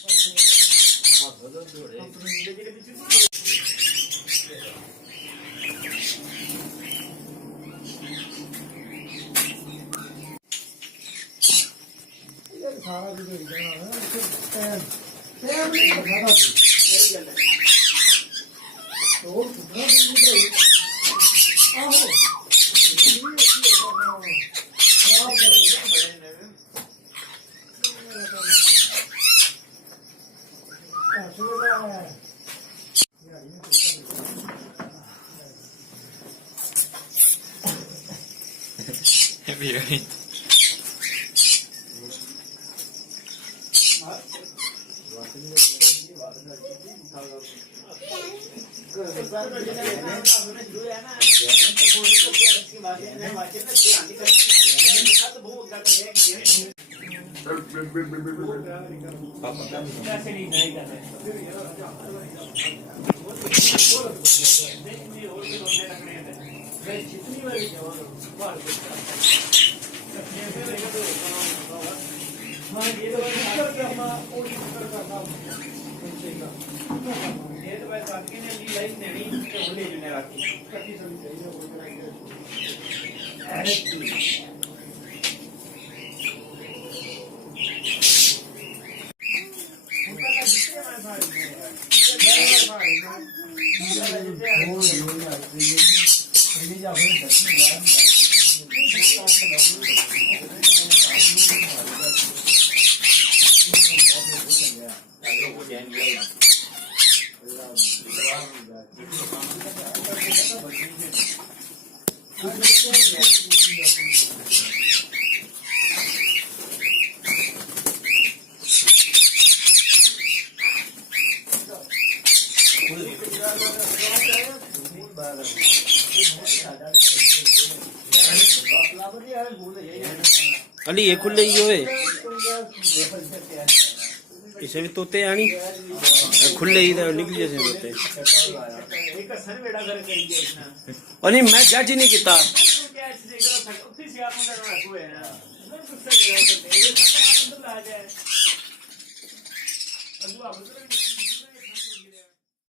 ਸਾਰਾ ਵੀ ਦੇਖ ਜਾਣਾ ਟਾਈਮ ਟਾਈਮ ਨਹੀਂ ਪਤਾ ਸਹੀ ਗੱਲ ਹੈ ਉਹ ਕਿੰਨਾ ਵੀ ਆਹੋ Heavy, right? अली ये खुले ही होए इसे भी तोते आनी खुले ही निकल जैसे तोते अली मैं जज ही नहीं किता अगुआ